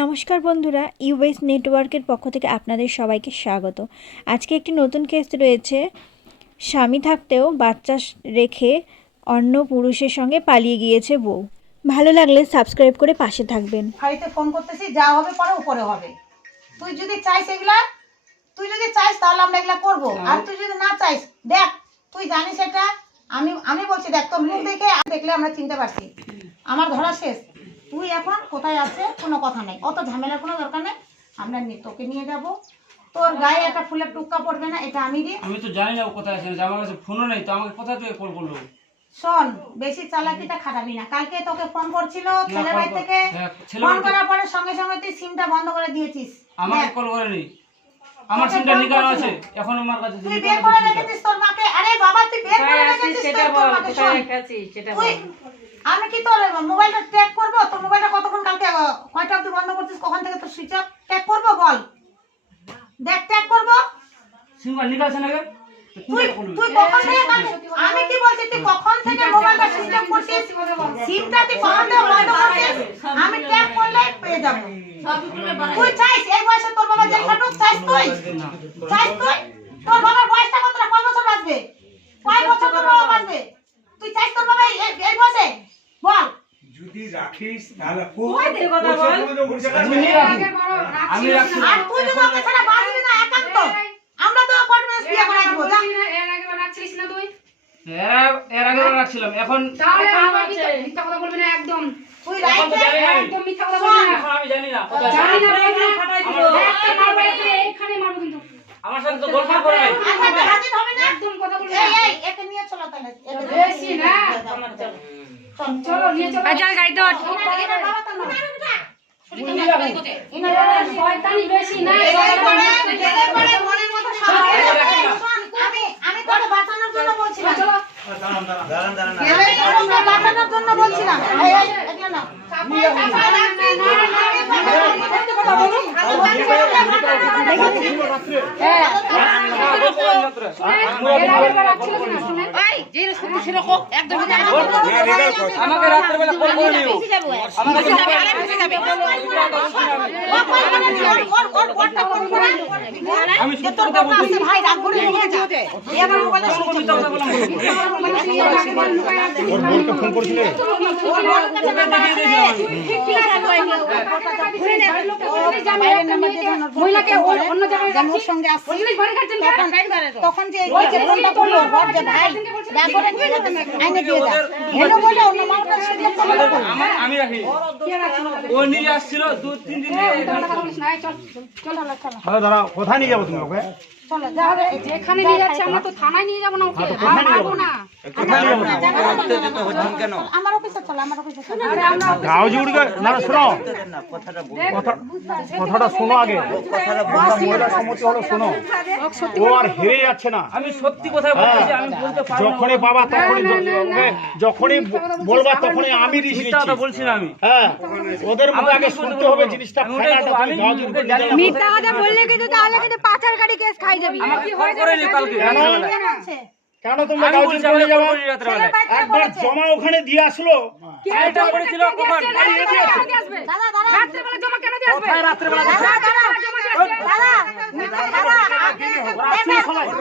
নমস্কার বন্ধুরা, ইউএস নেটওয়ার্কের পক্ষ থেকে আপনাদের সবাইকে স্বাগত। আজকে একটি নতুন কেস রয়েছে। স্বামী থাকতেও বাচ্চা রেখে অন্য পুরুষের সঙ্গে পালিয়ে গিয়েছে বউ। ভালো লাগলে সাবস্ক্রাইব করে পাশে থাকবেন। বাড়িতে ফোন করতেছি, যা হবে পরে উপরে হবে। তুই যদি চাইস এগুলা, তুই যদি চাইস তাহলে আমরা এগুলা করবো, আর তুই যদি না চাইস, দেখ তুই জানিস এটা। আমি বলছি, দেখ তোর মুখ দেখলে আমরা চিনতে পারছি আমার ধরা শেষ। তুই এখন কোথায় আছে কোনো কথা নেই, অত ঝামেলার কোনো দরকার নেই। আমরা তোকে নিয়ে যাব, তোর গায়ে একটা ফুলের টুক্কা পড়বে না, এটা আমি দিই। আমি তো জানি না ও কোথায় আছে, আমার কাছে ফোনও নেই, তো আমাকে কোথা থেকে কল করলো? শোন, বেশি চালাকিটা খাটাবি না। কালকে তোকে ফোন করছিল ছেলের বাড়ি থেকে, ফোন করার পরে সঙ্গে সঙ্গে তুই সিমটা বন্ধ করে দিয়েছিস। আমাকে কল করেনি, আমার সিমটা নিকাল আছে এখন আমার কাছে। তুই বের করে রেখেছিস তোর মাকে? আরে বাবা, তুই বের করে রেখেছিস তোর মাকে। কোথায় রেখেছিস সেটা বল। আমি কি তোর মোবাইলটা ট্র্যাক করব? তোর মোবাইলটা কতক্ষণ কালকে কয়টা অবধি বন্ধ করছিস? কখন থেকে তোর সুইচ অফ ট্র্যাক করব বল? দেখ ট্র্যাক করব। সিমটা নিকালছে না কে? তুই কখন থেকে আমি কি বলছি, তুই কখন থেকে মোবাইলটা সুইচ অফ করছিস? সিমটা তুই কখন থেকে বন্ধ করছিস? আমি ট্র্যাক করলে পেয়ে যাব। তুই চাইস এই বয়সে তোর বাবা জেল খাটুক? চাইস তুই? তোর বাবার বয়সটা কতটা? কয় বছর বাঁচবে? কয় বছর তোর বাবা বাঁচবে? তুই চাইস তোর বাবা এই বয়সে? বল। যদি রাখিস তাহলে খুব কথা বল। আমি রাখছি আর তুই যদি ওকে ছাড়া বাঁচবি না একান্ত, আমরা তো কোর্ট ম্যাচ বিয়ে করাই দিব। যা। এর আগে রাখছিস না তুই? এর আগে রাখছিলাম, এখন তাহলে আমার মিথ্যা কথা বলবি না একদম। তুই এখন তো জানি না আমি। একদম মিথ্যা কথা বলবি না। এখন আমি জানি না কোথায় জানি আছে। না একটা মারবো, এইখানে মারবো কিন্তু। আমার সাথে তো গল্প করে নাই। আচ্ছা, তুই হাজির হবে না? একদম কথা বলবি এই না। এই একে নিয়ে চলো তাহলে। বেশি না। চলো নিয়ে চলো। আচ্ছা গাড়িতে এনার বাবা তো না। শয়তানি বেশি না। মনের মতো আমি তোকে বাঁচানোর জন্য বলছিলাম। চলো। আমি তোকে বাঁচানোর জন্য বলছিলাম। এই এই এগুলো না। আমাকে রাত্রে বেলা কল করে নিও। আমাকে আমি সত্য কথা বলছি। ভাই রাগ করে নিয়ে যা। এই আমার মোবাইলে সুইচ অফ করে বললাম। ওর বোনকে ফোন করেছিলে? ওর বোন কাছে নাম্বার আছে। মহিলাকে অন্য জায়গায় ওর সঙ্গে আসছে। বাড়ি কাটছেন তখন যে ফোনটা করলো ঘর যে ভাই রাগ করে নিয়ে যাবে আইনে দিয়ে যা। হেলো বলে অন্য মালটা সুইচ অফ করে বল। আমি রাখি। ও নিয়ে আসছিল 2-3 দিন হ্যালো দাঁড়া, কোথায় নিয়ে যাবো তুমি ওকে? চলো যা হবে। যেখানে নিয়ে যাচ্ছে আমরা তো থানায় নিয়ে যাবো না ওকে। আমরা পারবো না। কোথায় নিয়ে যাবো? আমার অফিসে চলো, আমার অফিসে চলো। গাও জুড়ে না, শোনো কথাটা শোনো আগে। মহিলা সম্মতি হলো, শোনো। ও আর হেরে যাচ্ছে না। আমি সত্যি কথা বলতেছি, আমি বলতে পারবো না। যখনই পাবা তখনই যখনই বলবা তখনই আমি রিস্ক মিথ্যা কথা নিচ্ছি। বলছি না আমি। হ্যাঁ, ওদের মুখে আগে শুনতে হবে জিনিসটা। আমি জানি না। মিথ্যা কথা বললে কিন্তু তাহলে কিন্তু পাচার গাড়ি কেস খাই যাবি। আমাকে কল করেনি কালকে। কেন তোমরা আমি গাও বলছি, জুড়ে আমি যাবা? কল করিনি রাত্রে বেলায়। একবার জমা ওখানে দিয়ে আসলো। এটা করেছিল কখন? দাদা দাদা রাত্রেবেলা জমা কেন দিয়ে আসবে? কোথায় রাত্রে বেলা? দাদা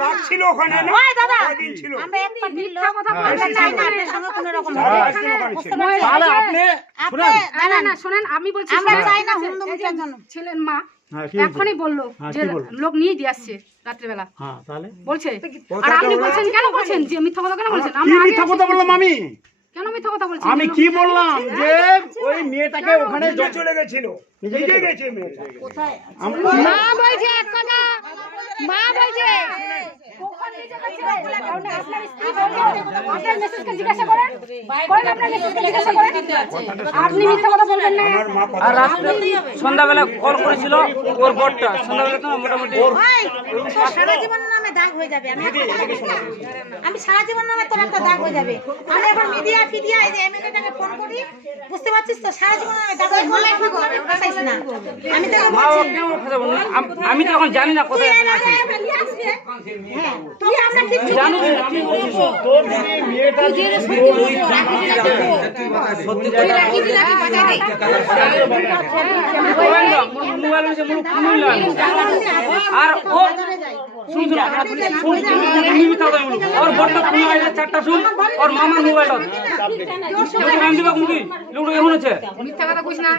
রাখছিল ওখানে না? ওই দাদা ছিল। আমরা একটা দিল মিথ্যা কথা বলবেন আমরা না। চাই না আপনার সঙ্গে কোনো রকম তাহলে আপনি না না শোনেন, আমি বলছি আমরা শোনেন, চাই না ঠিক আছে? হুমদুমটার জন্য। ছেলের মা হ্যাঁ, কি বলছে? এখনই বললো হ্যাঁ, যে কি বললো? লোক নিয়ে দিয়ে আসছে রাত্রেবেলা হ্যাঁ, তাহলে বলছে। আর আপনি বলছেন কেন বলছেন যে মিথ্যা কথা কেন বলছেন? কি আমরা আগে মিথ্যা কথা বললাম আমি? কেন মিথ্যা কথা বলছেন? আমি কি বললাম যে ওই মেয়েটাকে ওখানে চলে গেছিল, নিজে গেছে মেয়েটা। কোথায় মা বলছে এক কথা, মা বলছে কখন নিজে গেছে? আপনার স্ত্রী বললো, আপনার মেসেজকে জিজ্ঞাসা করেন, করেন আপনার মেসেজকে জিজ্ঞাসা করেন। আপনি মিথ্যা কথা বলবেন না। আর রাত্রে সন্ধ্যাবেলা কল করেছিল ওর বরটা। সন্ধ্যাবেলা তো মোটামুটি তোর সারা জীবন নামে দাগ হয়ে যাবে। আমি সারা জীবন নামে তোর একটা দাগ হয়ে যাবে। আমি এখন মিডিয়া ফিডিয়া এই যে এমএলএটাকে ফোন করি, বুঝতে পারছিস তো? সারা জীবন নামে দাগ হয়ে যাবে। চাইছ না আমি তো মা ও কেন ফাঁসাবো না? আমি তো এখন জানি না কোথায় আছে না আছে। হ্যাঁ তুই আমরা ঠিক জানো তো, আমি বলছি তো। তোর মেয়েটা সত্যি কথা বলছি। মোবাইল হচ্ছে আর ও শুন ওর বড়টা ফোন আছে 4টা শুন ওর মামার মোবাইল এখন আছে মিথ্যা কথা কইছ না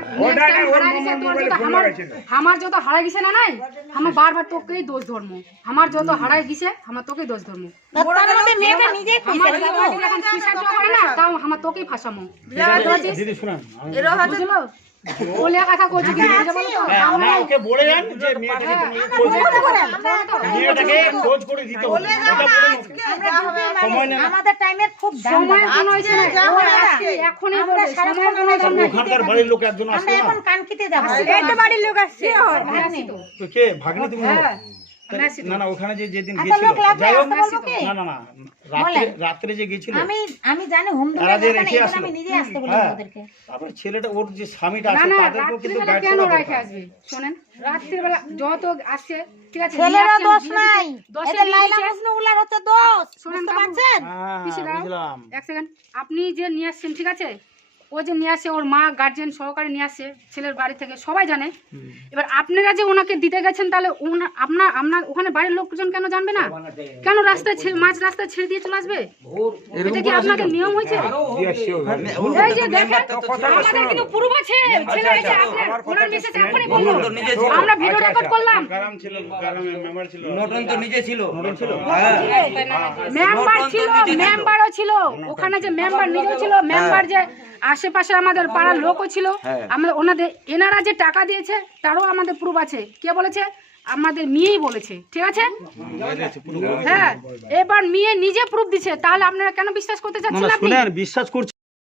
আমার যত হারাই গেছে না নাই আমার বারবার তোকেই দোষ ধর্ম আমার যত হারাই গেছে আমার তোকেই দোষ ধর্ম মেয়েটা নিজে আমার এখন সুইসাইড করে না তাও আমার তোকেই ফাঁসামো দিদি শুনুন বুঝলো বলে কথা কইছি কি বুঝা বলো তো না ওকে বলে যান যে মেয়েটাকে মেয়েটাকে খোঁজ করে দিতে হবে এটা বলে সময় নেন আমাদের টাইমের খুব দাম সময় কোন হইছে এখনই বলে সময় কোন হইছে না ওখানকার বাড়ির লোক একজন আমরা আসছে না এখন কানকিতে যাব এই তো বাড়ির লোক আসছে তো কে ভাগ্নে তুমি না না ওখানে যে যেদিন আচ্ছা, গেছিল লোক লাগবে, যাই হোক আসতে বলবো কি? না না না রাত্রে রাত্রে যে গেছিল আমি জানি হোম তারা যে ডেলিভারি রেখে আসলো আমি নিজে আসতে বলি হ্যাঁ ওদেরকে তারপরে ছেলেটা ওর যে স্বামীটা না আছে না তাদেরকেও কিন্তু রাত্রিবেলা গাইড কেন করা রাখে দরকার। আসবে শুনেন রাত্রির বেলা যত আসছে ঠিক আছে ছেলেরও নিয়ে দোষ আসছেন, নাই দোষে এদের নিয়ে লাইলা এসে- মজনুগুলার হচ্ছে দোষ শোনেন বুঝতে বাবু। পারছেন পিসি হ্যাঁ দাও। বুঝলাম এক সেকেন্ড আপনি যে নিয়ে আসছেন ঠিক আছে ও যে নিয়ে আসছে ওর মা গার্জিয়ান সহকারে নিয়ে আসছে ছেলের বাড়ি থেকে সবাই জানে এবার আপনারা যে ওনাকে দিতে গেছেন তাহলে আপনার ওখানে বাড়ির লোকজন কেন জানবে না কেন রাস্তায় মাঝ রাস্তায় ছেড়ে দিয়ে চলে আসবে এটা কি আপনাদের নিয়ম হয়েছে এই যে দেখেন আমাদের কিন্তু প্রুফ আছে ছেলে এসে আপনার ওনার মেসেজ এখনই বললো আমরা ভিডিও রেকর্ড করলাম কারাম ছিল কারামের মেম্বার ছিল নটন তো নিজে ছিল নতুন ছিল মেম্বারও ছিল ওখানে যে মেম্বার নিজেও ছিল মেম্বার যে আশেপাশে আমাদের পাড়ার লোকও ছিল আমরা ওনাদের এনারা যে টাকা দিয়েছে তারও আমাদের প্রুফ আছে কে বলেছে আমাদের মেয়েই বলেছে ঠিক আছে হ্যাঁ এবার মেয়ে নিজে প্রুফ দিছে তাহলে আপনারা কেন বিশ্বাস করতে চাচ্ছেন না আপনি শুনেন বিশ্বাস করছি